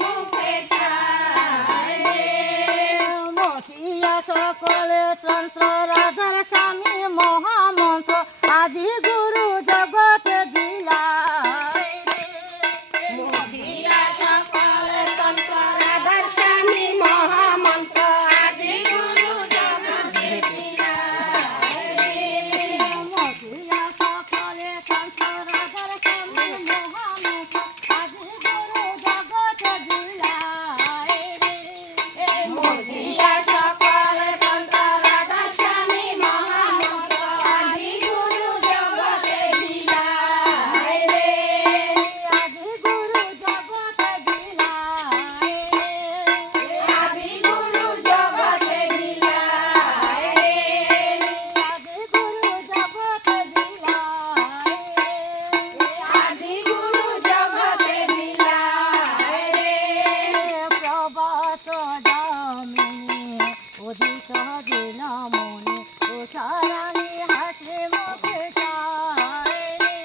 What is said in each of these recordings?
মুখে চায় রে। মতিয়া সকলে তন্ত্র রাধার স্বামী মহামন্ত্র আদি গুরু জগতে দিলাই রে। মতিয়া সকল তন্ত্র রাধার স্বামী মহামন্ত্র আদি গুরু জগতে দিলাই রে। মতিয়া সকলে তন্ত্র রাধার স্বামী মহামন্ত্র আদি গুরু জগতে দিলাই রে। মতিয়া সকল তন্ত্র রাধার স্বামী মহামন্ত্র আদি গুরু জগতে দিলাই রে। আদি গুরু জগতে দিলাই রে। আদি গুরু জগতে দিলাই রে। আদি গুরু জগতে দিলাই রে। আদি গুরু জগতে দিলাই রে। প্রবাস দামিনী অধিক দিন মনে তুষারানি হাসি মুখে চায় রে।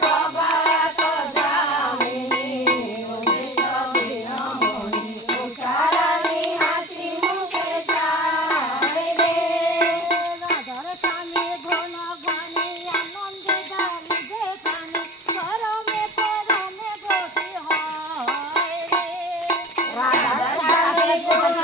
প্রভাত যামিনী উদিত দিনমণি তুষারানি হাসি মুখে চায় রে। রাধার স্বামী ঘন ঘনি আনন্দে গালি দেখানি পরমে পরমে গতি হয় রে। রাধার স্বামী গুণ